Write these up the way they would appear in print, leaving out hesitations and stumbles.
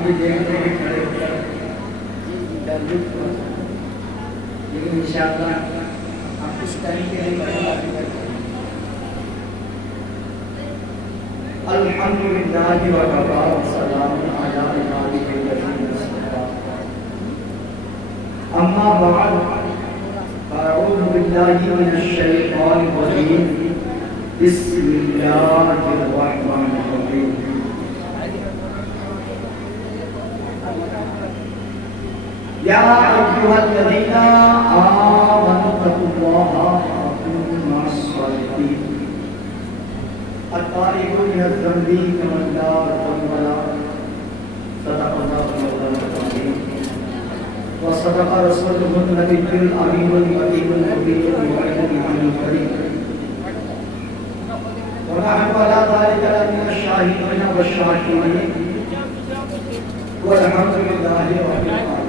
ये देखते हैं खड़े होकर लेकिन इंशाअल्लाह आप कुछ टाइम के लिए करेंगे। अल्हम्दुलिल्लाह व कफ़ा व सलामुन अला इबादिहिल लज़ीना इस्तफ़ा। अम्मा बअद अऊज़ु बिल्लाहि मिनश शैतानिर रजीम। बिस्मिल्लाहिर रहमानिर रहीम। या अय्युहल्लज़ीना आमनु तक़ुल्लाहा व कूनू मअस-सादिक़ीन। अत्ताइबू मिनज़-ज़ंबि कमन ला ज़ंबा। सदक़ल्लाहु अज़ीम व सदक़ रसूलुहुन नबियुल अमीनुल मकीनुल मुबीनुल मु'मिनुल करीम। व नहनु अला ज़ालिका लमिनश शाहिदीन वश-शाकिरीन। वल्हम्दुलिल्लाहि रब्बिल आलमीन।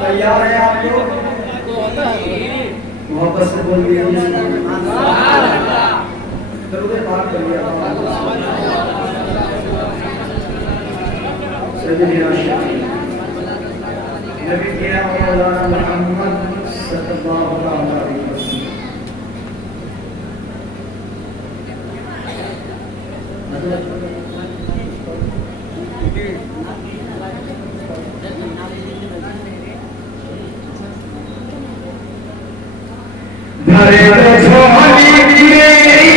तैयार है आप लोग? मोहब्बत से बोल दिया दरूद पाक करिए। सल्लल्लाहु नबी के मौलाना मुहम्मद सल्लल्लाहु अलैहि वसल्लम। भरे तो झोली मेरी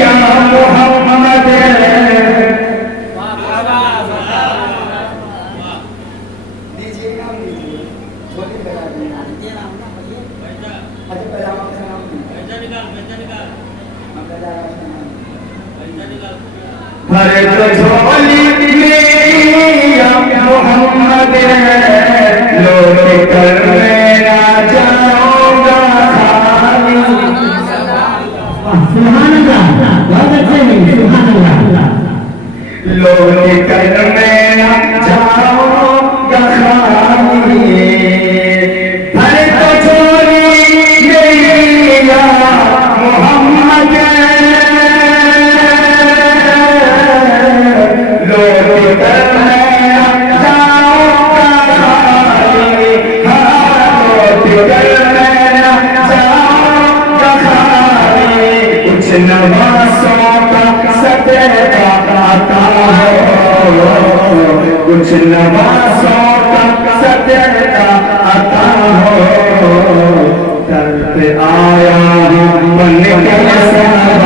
या मोहम्मद। दीजिए नाम दीजिए, झोली बजा दीजिए। अच्छा पहले आप अपना नाम दीजिए। भरे तो झोली मेरी या मोहम्मद। लौट कर मैं ना जाऊंगा खाली। सुभान अल्लाह, बहुत अच्छे हैं, सुभान अल्लाह। लौट कर मैं ना जाऊंगा खाली। भरे तो झोली मेरी या मोहम्मद। लौट कर मैं ना जाऊंगा खाली। लौट कर मैं ना जाऊंगा खाली। कुछ नवासों का सदका आता हो। कुछ नवासों का सदका आता हो। दर पे आया हूँ बन के सवार।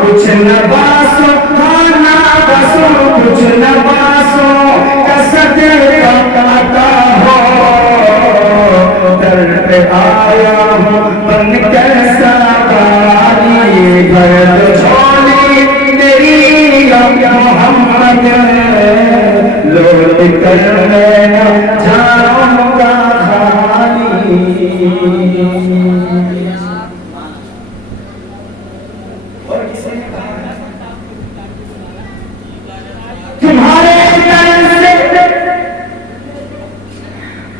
कुछ नवासों खाना बसो। कुछ नवासों का सदका आता हो। दर पे आया हूँ बन के सवारी। भर झोली मेरी या मोहम्मद। लौट कर मैं ना जाऊंगा खाली। और किसी ने कहा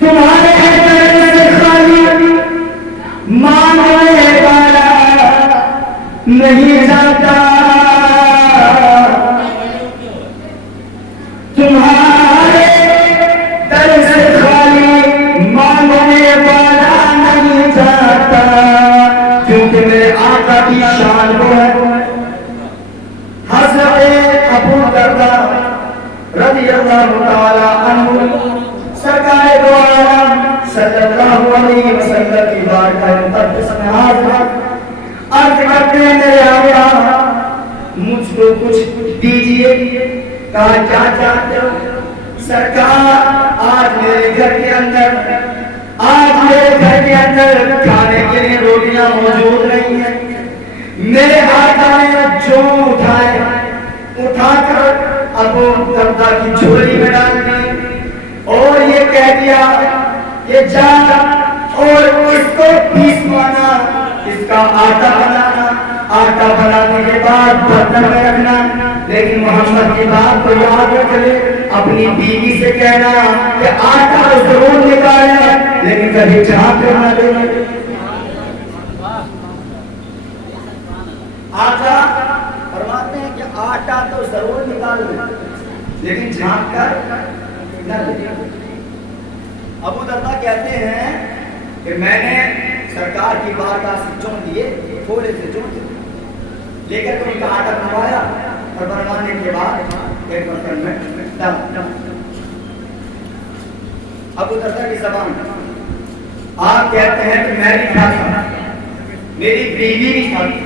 तुम्हारे दर से खाली मांगने वाला नहीं जाता। तुम्हारे दर से खाली मांगने वाला नहीं जाता। क्योंकि मेरे आका की शान वो है। हज़रत अबू दरदा रज़ियल्लाहु ताला अन्हु सरकार दो आलम सल्लल्लाहु अलैहि वसल्लम की बारगाह मुक़द्दस में हाज़िर अर्ज़ करते हैं मेरे आका मुझको कुछ दीजिए। कहा क्या चाहते हो? सरकार आज मेरे घर के अंदर खाने के लिए रोटियां मौजूद नहीं है। मेरे आका ने जो उठाकर अबू दरदा की झोली में डाल दी और ये कह दिया ये जा और इसको पीसवाना, इसका आटा बनाना, आटा बनाने के बाद बर्तन में रखना। लेकिन मोहम्मद की बात को याद रख ले, अपनी बीवी से कहना कि आटा जरूर निकालना, लेकिन कभी झांक कर ना देना। आटा फरमाते हैं कि आटा तो जरूर निकाल लेना, लेकिन झांक कर न देना। अबू दर्दा कहते हैं कि मैंने सरकार की बारगाह से चुन लिए, थोड़े से चुन लेकर के उनका आटा बनवाया और बनवाने के बाद एक बर्तन में डाल। अबू दर्दा की ज़बान, आप कहते हैं कि मैं भी खाता, मेरी बीवी भी खाती,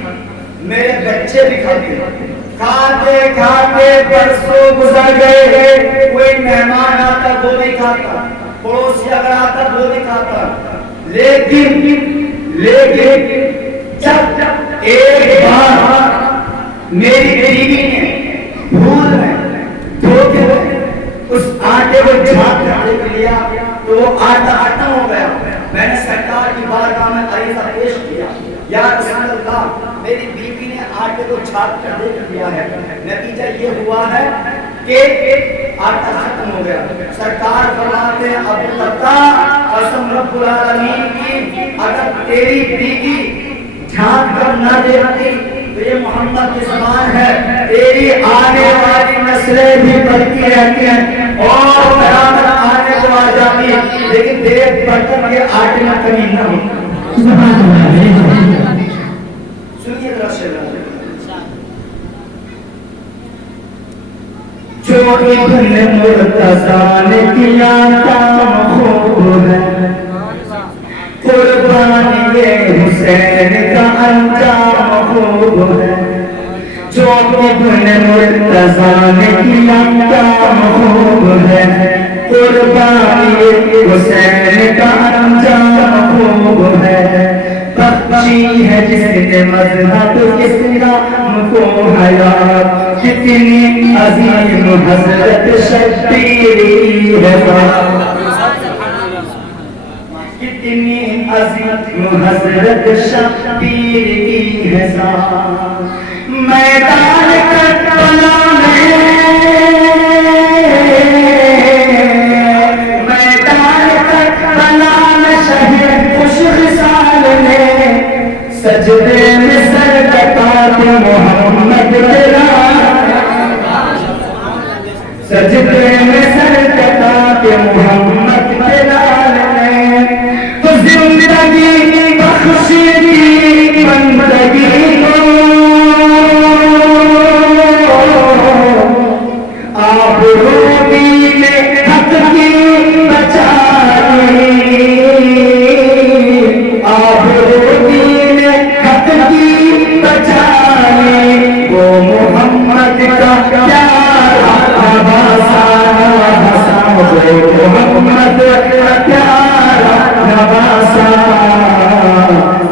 मेरे बच्चे भी खाते, खाते खाते बरसों गुजर गए। कोई मेहमान आता वो भी खाता, पड़ोसी अगर आता वो भी खाता, लेकिन जब एक बार मेरी बीवी ने भूल में धोखे उस आटे को झांक कर लिया तो वो आटा आटा हो गया। मैंने सरकार की बारगाह में अरीज़ा पेश किया, या रसूल अल्लाह, मेरी बीवी ने आटे को झांक कर देख लिया है, नतीजा ये हुआ है कि आटा खत्म हो गया। सरकार फरमाते हैं अबू दर्दा, कसम रब्बुल आलमीन की, अगर तेरी बीवी झांक कर न देती तो ये मोहम्मद की ज़बान है, तेरी आने वाली नस्लें भी बढ़ती रहती हैं और बराबर आने को आ जाती, लेकिन तेरे बर्तन के आटे में कमी न हो। सुनिए जरा शेर, जो इब्न मुर्तज़ा ने किया काम खूब है, कुर्बानी ये हुसैन का अंजाम खूब है। जो इब्न मुर्तज़ा ने किया काम खूब है, कुर्बानी ये हुसैन का अंजाम खूब है। बख्शी है जिसने मज़हब इस्लाम को हयात, कितनी अजीम हज़रत शब्बीरी है, कितनी अजीम हज़रत शब्बीर की है। मैदान करबला में, मैदान करबला में शहीद खुशहाल ने सजदे में सर कटाते मोहम्मद तेरा, सजदे में सर कटाते मोहम्मद तेरा ने, तो जिंदगी बख्शी दी बंदगी को, आप रोटी ने हक की बचाई, आप रोटी ने हक की बचाई, वो मोहम्मद का प्यारा नवासा, वो मोहम्मद का प्यारा नवासा,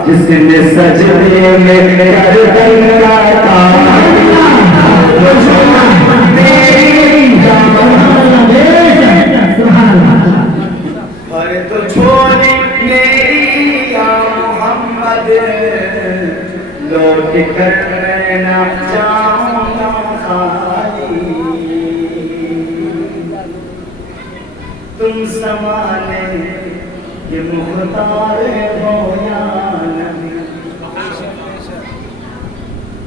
जिसने सजदे में गर्दन काटा, अरे तो छोड़ी मेरी या मोहम्मद, लौट कर ना जाऊंगा खाली, तुम समाने ये मुख्तार हो या नबी,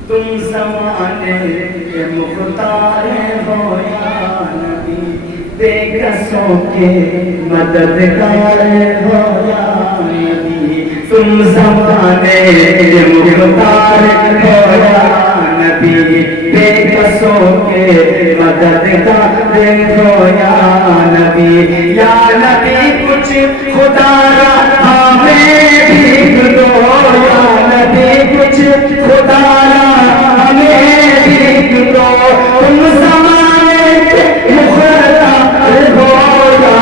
तुम समाने ये मुख्तार हो या नबी, बेकसों के मददगार हो या नबी, तुम ज़माने के मुख्तार हो या नबी, बेकसों के मददगार हो या नबी। या नबी कुछ खुदा हमें भी दो, या नबी कुछ खुदा हमें भी दो, तुम ज़माने के मुख्तार हो या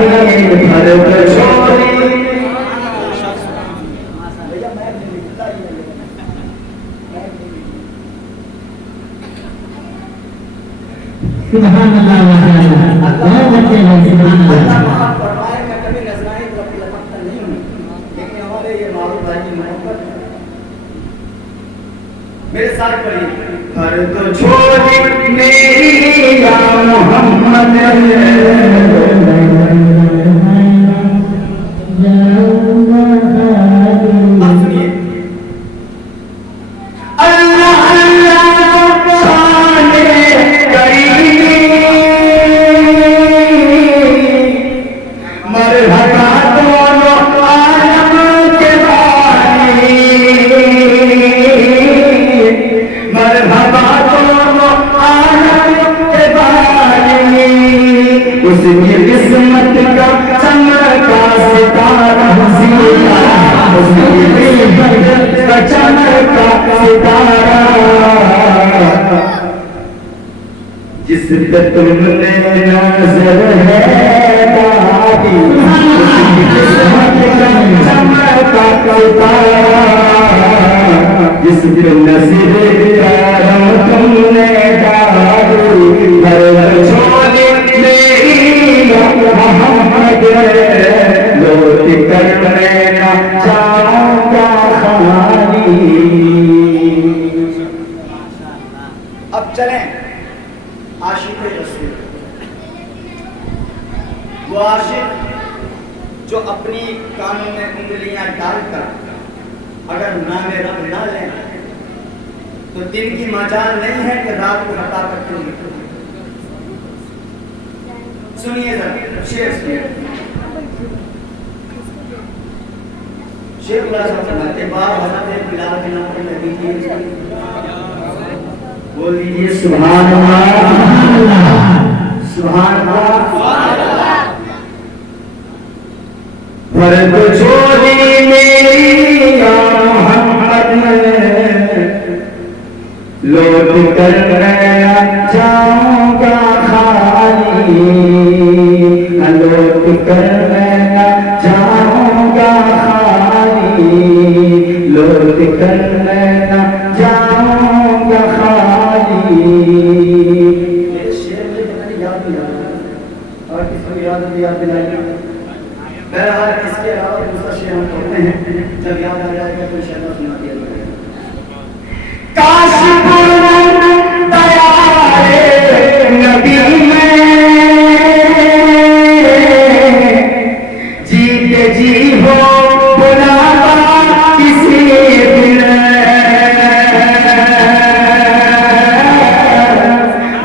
नबी, भर छोड़ी। सुभान अल्लाह बहुत अच्छे हैं। सुभान अल्लाह। फरमाए मैं कभी नजरानी तरफ लपकता नहीं हूँ, साथ पढ़िए। हर तो छोड़ी मेरी या मोहम्मद, अब सुनिए। अल्लाह अल्लाह शाने करीम, मरहबा दोनों आलम के बानी, मरहबा दोनों आलम के बानी, उसकी किस्मत का चमका सितारा, उसकी किस्मत का चमका सितारा, जिस पे तुमने नजर है डाली, उसकी किस्मत का चमका सितारा, जिस पे नजर करो तुमने डाली, हर छोले मेरी मोहम्मद, लौट कर मैं ना जाऊंगा खाली। अब चलें आशिक रसूल, वो आशिक जो अपनी कानों में उंगलियां डालकर अगर नाम रब ना लें तो दिन की मजाल नहीं है कि रात को हटा करते निकलो। सुनिए जरा शेर सुनिए। शेर बुला सकते बार हजरत बिलाल के नाम पर नबी की बोल दीजिए सुभान अल्लाह, सुभान अल्लाह। फर्द छोड़ी मेरी या मोहम्मद, लौट कर मैं जाऊंगा खाली, लौट कर मैं जाऊंगा खाली, लौट कर मैं जाऊंगा खाली। मेरे शेर मुझे पता नहीं याद नहीं आ रहा और किसको याद दिलाएगा। बहरहाल इसके अलावा दूसरा शेर हम पढ़ते हैं, जब याद आ जाएगा तो इंशाअल्लाह सुना दिया जाएगा। काश दयाले नबी में जीते जी हो बुलावा किसी दिन,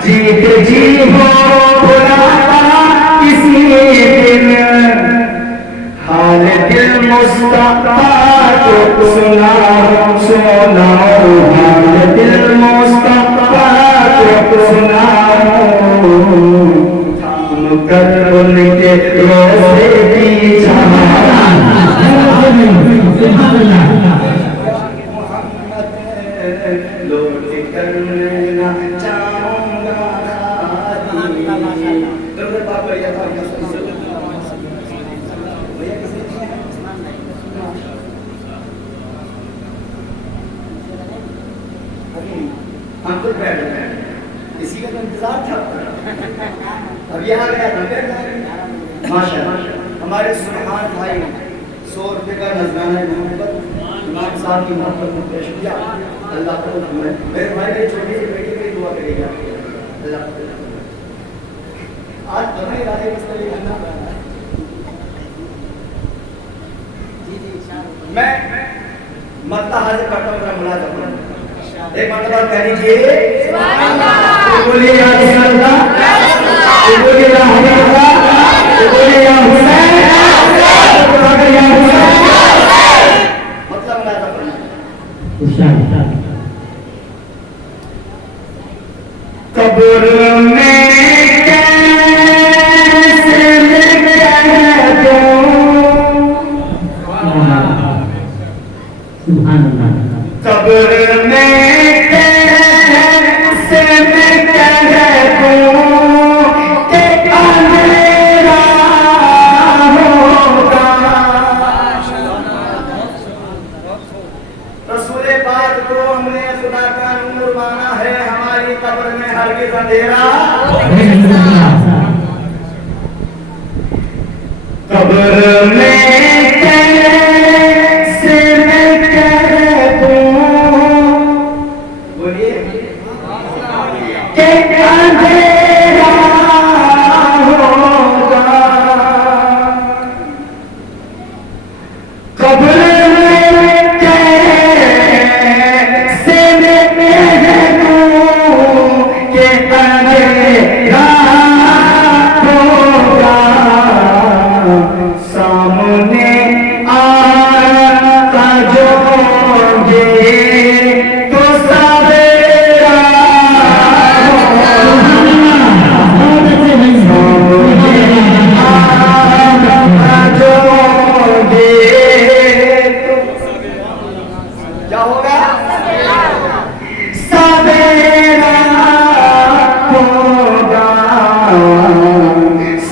जीते जी हो बुलावा किसी दिन, हाल दिल मुस्तफा को सुनाओ सुनाओ, हाल दिल मुस्तफा को सुनाओ, थाम कर उनके रोज़े की जमाना, लौट कर मैं जाऊंगा खाली। दरबार पाक पर यह था हम खुद बैठ गए, इसी का तो इंतजार था। अब यहाँ गया था माशाअल्लाह। हमारे सुल्तान भाई 100 रुपये का नजराना मोहब्बत इमाम साहब की मोहब्बत में पेश किया। अल्लाह को मेरे भाई के छोटी सी बेटी की दुआ करेगा अल्लाह। आज तुम्हें इरादे किस तरह करना मैं मत्ता हाजिर करता हूँ, मुलाज़ा एक मतलब कह लीजिए सुभान अल्लाह, बोलिए या रसूल अल्लाह, बोलिए या हजरत अल्लाह, बोलिए या हुसैन, बोलिए या हुसैन। मतलब मुलाज़ा करना कब्र में कैसे कह दूं, सुभान अल्लाह। कब्र में कैसे मैं कह दूं कि अंधेरा होगा। रसूले पाक को हमने खुदा का नूर माना है, हमारी कब्र में हरगिज़ अंधेरा। कब्र में